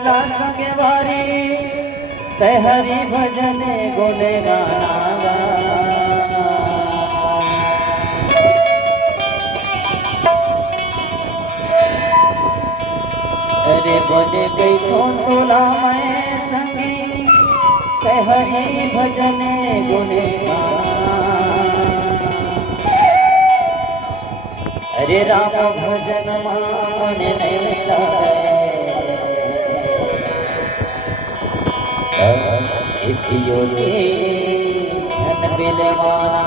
संगे वारी ते हरि भजन गोले गाना अरे बोले गई तो तोला मैं संगी ते हरि भजन गोले अरे राम भजन मान नहीं लाए इतियोले धन बिलवाना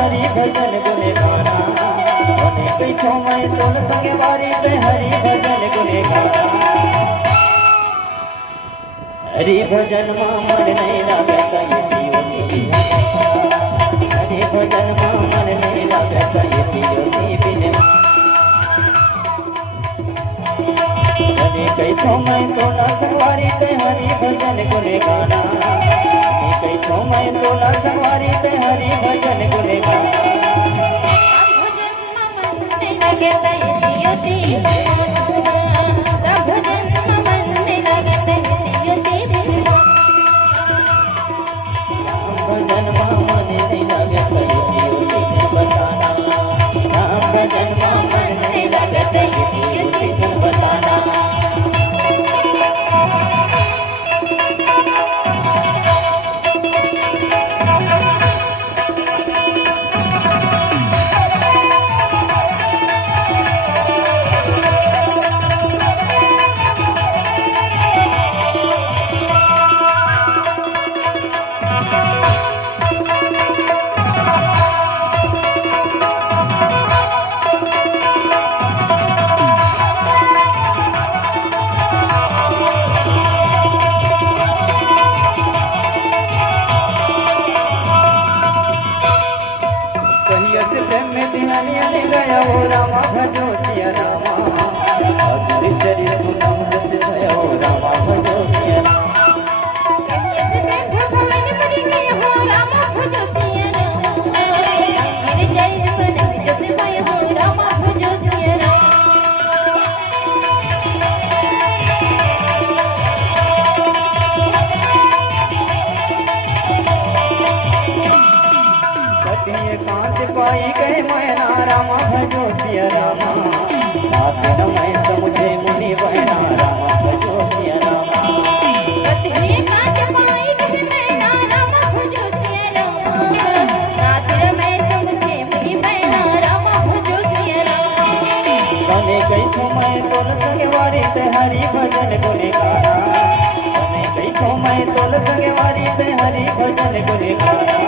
हरि भजन गुने गाना बने कई मैं तोल संगे वारी ते हरि भजन गुने गाना हरि भजन मन नहीं लागे कहीं पियो हरि भजन मन नहीं लागे कहीं पियो बिन बने कई मैं तोल संगे वारी ते हरि भजन गुने गाना कई तो मैं तोला सवारी से हरि भजन गुने गाना भजन मन लगे तैयोती भजन मन लगे तैयोती भजन मन लगे तैयोती बताना भजन मन लगे तैयोती बताना गया हो रामा भजो सिया रामा अधुरी चरित नमृत भया हो रामा भजो सिया पाई गए मैना रामा भजो सिया रामा साथ मैं समझे मुनि बहना रामा भजो सिया रामा पाई गए मैना रामा भजो सिया रामा साथ मैं समझे मुनि बहना रामा भजो सिया रामा बने गई तो मैं तोल संगे वारी से हरि भजन गुने गाना बने गई तो मैं तोल संगे वारी से हरि भजन गुने गाना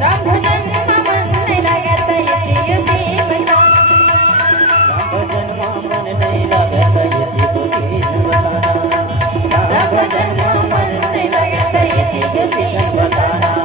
राम भजन मन नहीं लगे तैयोती राम भजन मन नहीं लगे तैयोती बताना राम भजन मन नहीं लगे तैयोती बताना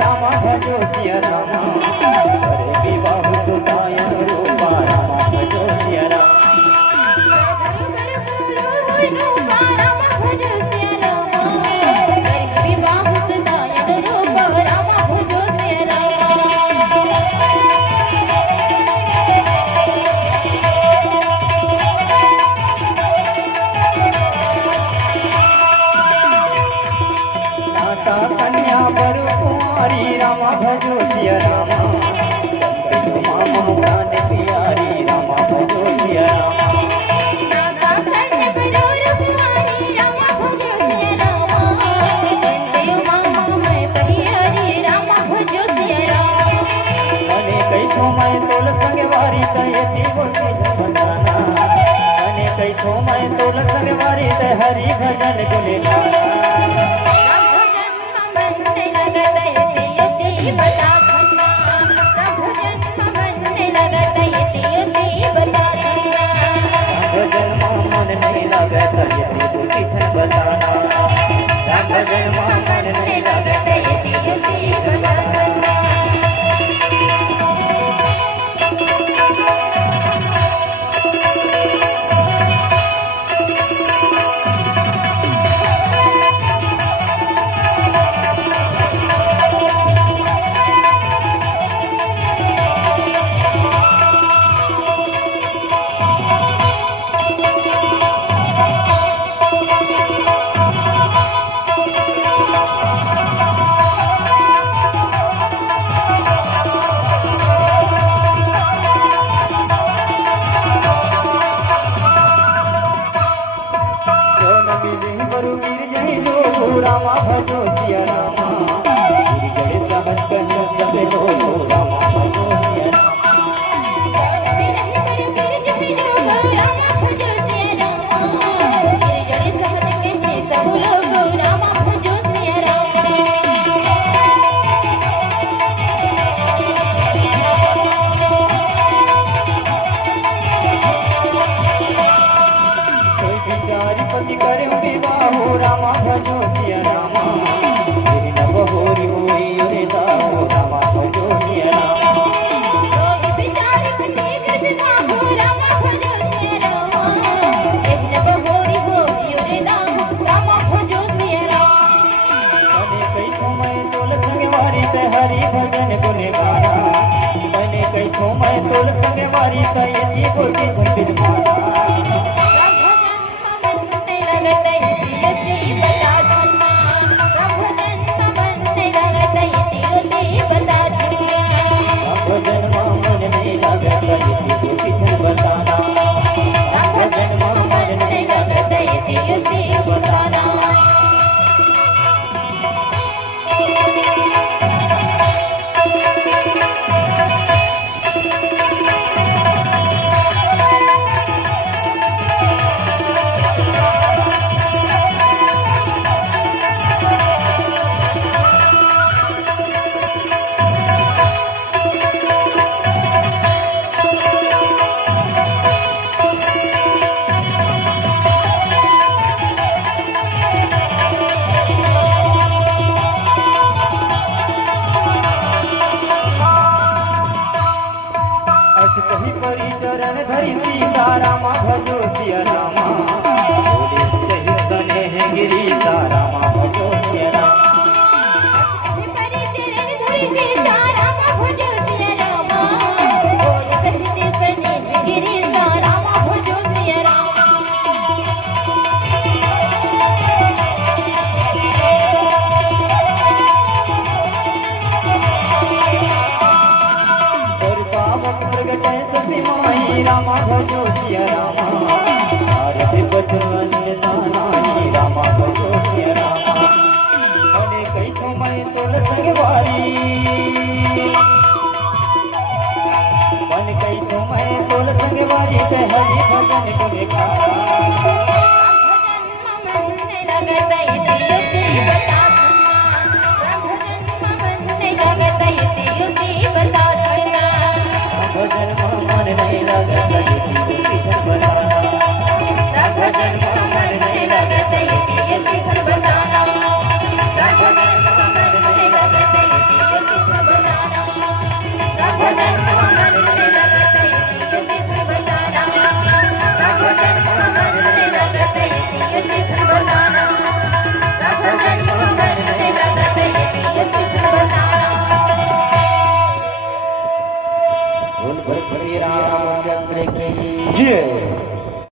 रामा भजो सिया रामा अरे विवाह तो कायम रूपा रामा भजो सिया रामा भजो सिया राम करी विवाह सदायन रूप राम भजो सिया नाता कन्या बरु कुमारी रामा भजो सिया रामा मामा प्राण प्यारी रामा भजो सिया रामा नाता कन्या बरु कुमारी राम भजो सिया राम वंदे मामा मैं प्यारी राम भजो सिया अने कई थो मैं तोल संग वारी तयती बोली जमदाना अने कई थो मैं तोल संग वारी ते हरि भजन गुने गाना बता खन्ना भजन बनने लगत यति बता खन्ना भजन मन नहीं लगत यति किछन बताना भजन मन नहीं लगत यति बता खन्ना रामा भजो सिया रामा गिरि गए सहज कन्या सबे बोलो रामा भजो सिया कोई बिचारी पति करे विवाह रामा भजो सिया रामा गिरि नव होरी होई रे दाओ रामा भजो सिया रामा अने कई थो मैं तोल संग वारी ते हरि भजन गुने गाना अने कई थो मैं तोल संग वारी ते यति बोली झंपित माना भजन मन नहीं लगत यति किछन बताना भजन मन नहीं लगत यति बताना कही परी चरण धरी सीता रामा भजो सिया रामा बोले सही तने है गिरी रामा भजो सिया रामा और पावक प्रगट सती माई रामा भजो सिया रामा आरती बचन नानी रामा भजो सिया रामा अने कई थो मैं तोल संग वारी मन कई थो मैं तोल संग वारी ते हरि भजन गुने गाना भजन मन नहीं लगत यति किछन बताना भजन मन नहीं लगत यति किछन बताना भजन मन नहीं लगत यति किछन बताना भजन मन नहीं लगत यति किछन बताना भजन मन नहीं लगत यति किछन बताना। श्री रामचंद्र की जय।